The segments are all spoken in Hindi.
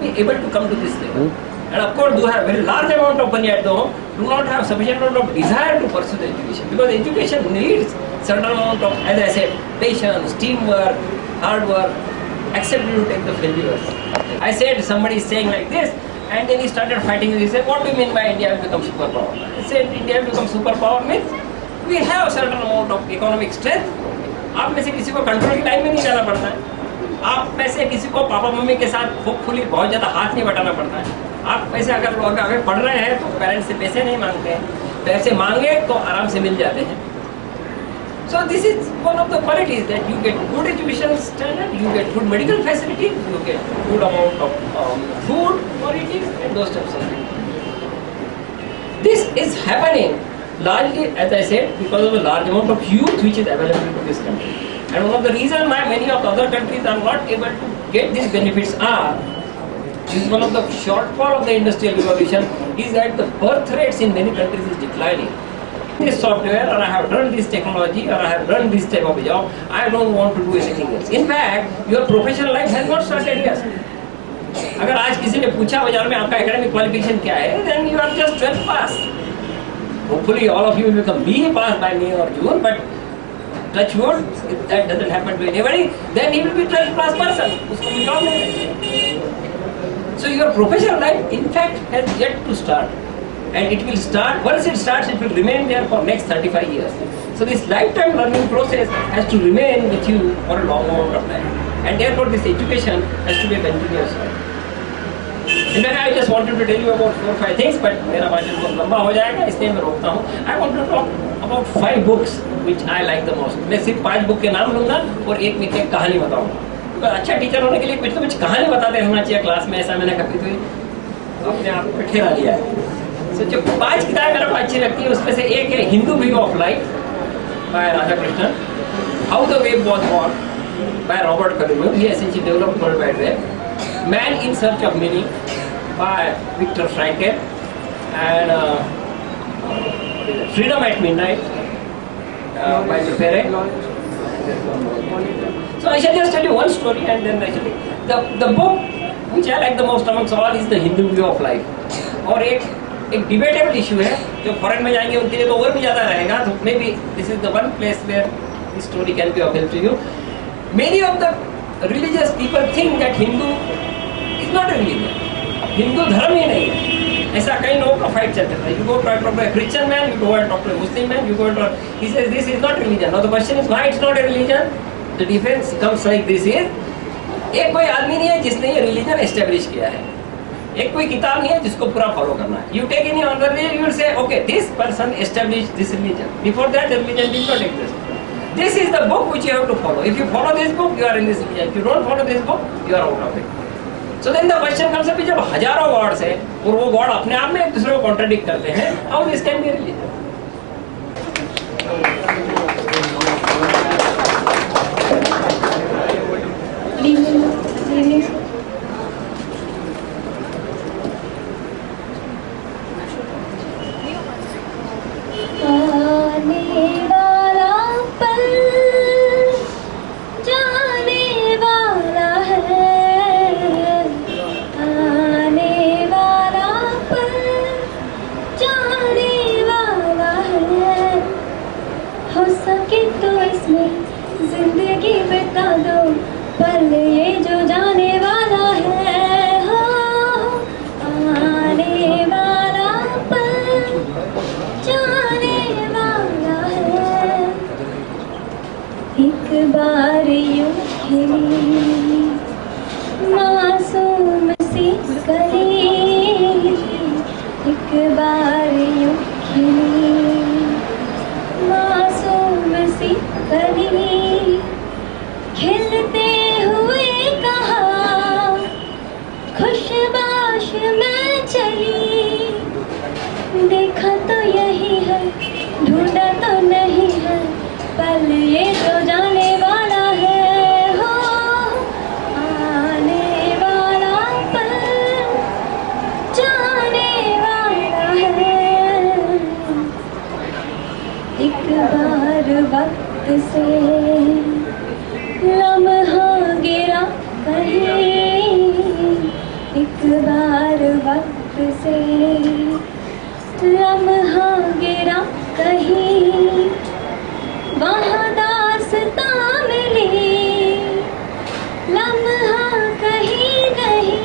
be able to come to this level. And of course, do have very large amount of money at the home, do not have sufficient amount of desire to pursue the education, because education needs certain amount of, as I said, patience, teamwork, hard work, accepting to take the failures. I said somebody is saying like this, and then he started fighting. He said, "What do you mean by India will become superpower?" I said, "India will become superpower means we have certain amount of economic strength. आप में से किसी को कंट्रोल की टाइम में नहीं जाना पड़ता है। आप में से किसी को पापा मम्मी के साथ होपफुली बहुत ज़्यादा हाथ नहीं बटाना पड़ता है। आप पैसे अगर लोग आगे पढ़ रहे हैं तो पेरेंट्स से पैसे नहीं मांगते हैं, पैसे मांगे तो आराम से मिल जाते हैं। So this is one of the qualities that you get good education standard, you get good medical facilities, you get good amount of food for eating and those types of things. This is happening largely, as I said, because of a large amount of youth which is available to this country. And one of the reasons why many of the other countries are not able to get these benefits are, this is one of the shortfall of the industrial revolution, is that the birth rates in many countries is declining. This software, or I have done this technology, or I have done this type of job, I don't want to do anything else. In fact, your professional life has not started yet. अगर आज किसी ने पूछा बाजार में आपका academic qualification क्या है, then you are just 12th pass. Hopefully all of you will become BA pass by May or June, but touch wood, if that doesn't happen to anybody, then he will be 12th class person. उसको job नहीं मिलेगी. So your professional life, in fact, has yet to start. And it will start, once it starts, it will remain there for next 35 years. So this lifetime learning process has to remain with you for a long amount of time. And therefore this education has to be a continuous one. In fact, I just wanted to tell you about 4 or 5 things, but मेरा भाषण बहुत लंबा हो जाएगा, इसलिए मैं रोकता हूँ. I want to talk about 5 books which I like the most. मैं सिर्फ 5 बुक के नाम लूँगा और एक में एक कहानी बताऊँगा. अच्छा टीचर होने के लिए कुछ तो कुछ कहानी बताते रहना चाहिए क्लास में, ऐसा मैंने कभी तो अपने आप को ठेरा लिया है. So, जो 5 किताबें मेरे को अच्छी लगती है उसमें से एक है Hindu view of life by Radhakrishnan, how the web was born by Robert Cailliau, he essentially developed world wide web, man in search of meaning by Victor Frankl, and freedom at midnight by Pierre. So I shall just tell you one story and then actually the book which I like the most amongst all is the Hindu view of life. और एक डिबेटेबल इशू है, जो फॉरेन में जाएंगे उनके लिए तो और भी ज़्यादा रहेगा. तो maybe this is the one place where this story can be of help to you. Many of the religious people think that Hindu is not a religion, Hindu धर्म ही नहीं है. ऐसा कई लोगों का फाइट चलता है. You go talk to a Christian man, you go talk to a Muslim man, you go to he says this is not religion. Now the question is why it's not a religion. The difference comes like this is, एक कोई आदमी नहीं है जिसने ये रिलीजन एस्टेब्लिश किया है, एक कोई किताब नहीं है जिसको पूरा फॉलो करना है. You take any other religion, you will say okay this person establish this religion, before that the religion did not exist. This is the book which you have to follow. If you follow this book you are in this religion, if you don't follow this book you are out of it. So then the question comes up, जब हजारों गॉड्स है और वो गॉड अपने आप में एक दूसरे को कॉन्ट्राडिक्ट करते हैं, how this can be a religion. एक बार वक्त से लम्हा गिरा कहीं, वहाँ दास्तां मिली, लम्हा कहीं नहीं।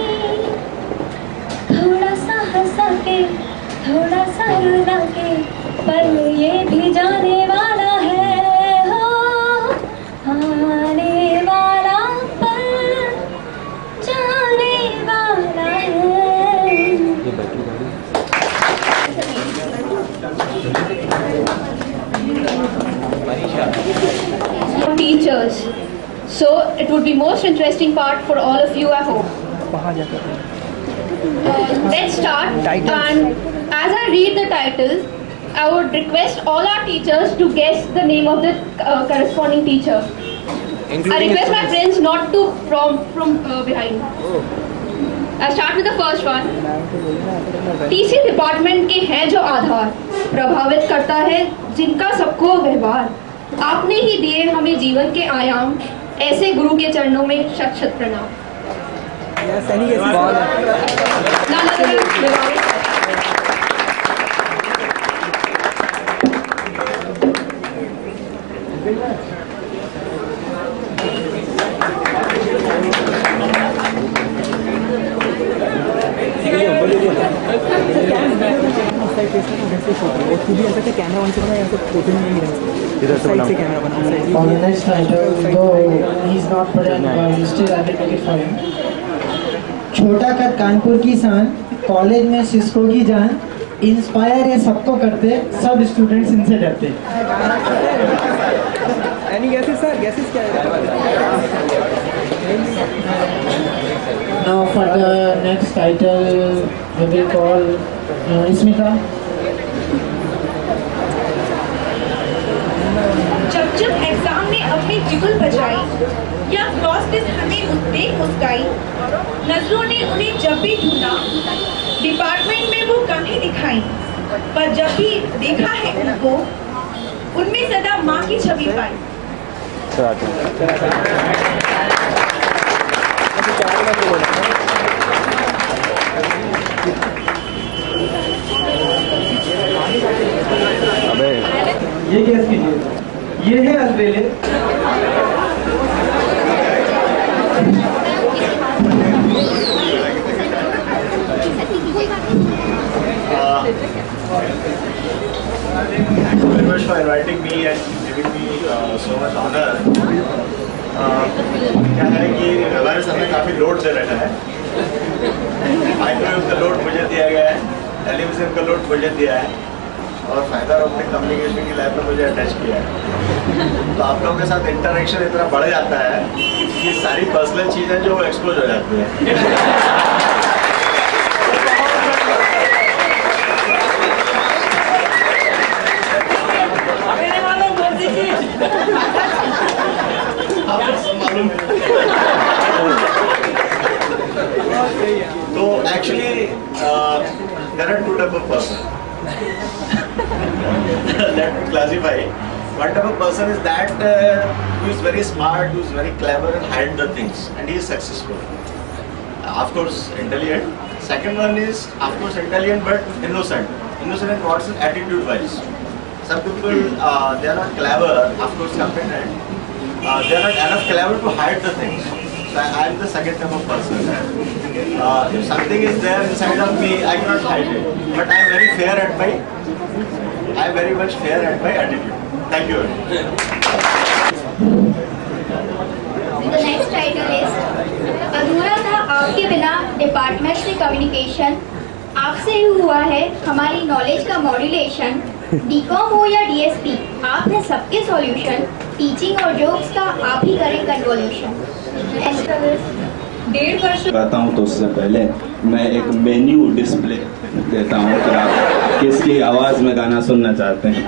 थोड़ा सा हंसा के, थोड़ा सा रुला के, पल ये भी जाने वाला है, हो आने वाला पल जाने वाला है। Teachers, so it would be most interesting part for all of you at home. Let's start. And as I read the title, I would request all our teachers to guess the name of the corresponding teacher. I request my friends not to from behind. I start with the first one. TC department के हैं जो आधार, प्रभावित करता है जिनका सबको व्यवहार। आपने ही दिए हमें जीवन के आयाम, ऐसे गुरु के चरणों में शत शत प्रणाम। On the next title, though he's not present, but still I will make it for him. छोटा कद कानपुर की शान, कॉलेज में सिस्को की जान, इंस्पायर ये सबको करते, सब स्टूडेंट्स इनसे डरते। Any guesses, sir? Guesses क्या है? Now for the next title, we will call Smita. जब एग्जाम में अपनी जिगुल बजाई या क्रॉस टेस्ट हमें देख मुस्काई, नजरों ने उन्हें जब भी ढूंढा, डिपार्टमेंट में वो कमी दिखाई, पर जब भी देखा है उनको, उनमें सदा माँ की छवि पाई। ये गैस कीजिए, ये है अलबेले। Thank you very much for inviting me and giving me so much honor. क्या है कि हमारे सामने काफ़ी लोड दे रखा है। माइक्रोवेव का लोड मुझे दिया गया है, टेलीविज़न का लोड मुझे दिया है, और फाइबर ऑप्टिक कम्युनिकेशन की लैब में मुझे अटैच किया है। तो आप लोगों के साथ इंटरेक्शन इतना बढ़ जाता है कि सारी पर्सनल चीज़ें जो एक्सपोज हो जाती हैं। तो actually there are two type of person. Let me classify. One type of person is that who is very smart, who is very clever and hide the things, and he is successful. Of course, intelligent. Second one is, of course, intelligent but innocent. Innocent in what's attitude wise. Some people they are not clever, of course, competent. They are not enough clever to hide the things. So I am the second type of person. If something is there inside of me, I cannot hide it. But I am very fair at my, I am very much fair at my attitude. Thank you. The next title is अधूरा था आपके बिना डिपार्टमेंट से कम्युनिकेशन, आपसे ही हुआ है हमारी नॉलेज का मॉड्यूलेशन। डीकॉम हो या डीएसपी, आप हैं सबके सॉल्यूशन, टीचिंग और जोक्स का आप ही करें कन्वोल्यूशन। 1.5 वर्ष कहता हूँ तो उससे पहले मैं एक मेन्यू डिस्प्ले देता हूँ कि आप किसकी आवाज़ में गाना सुनना चाहते हैं।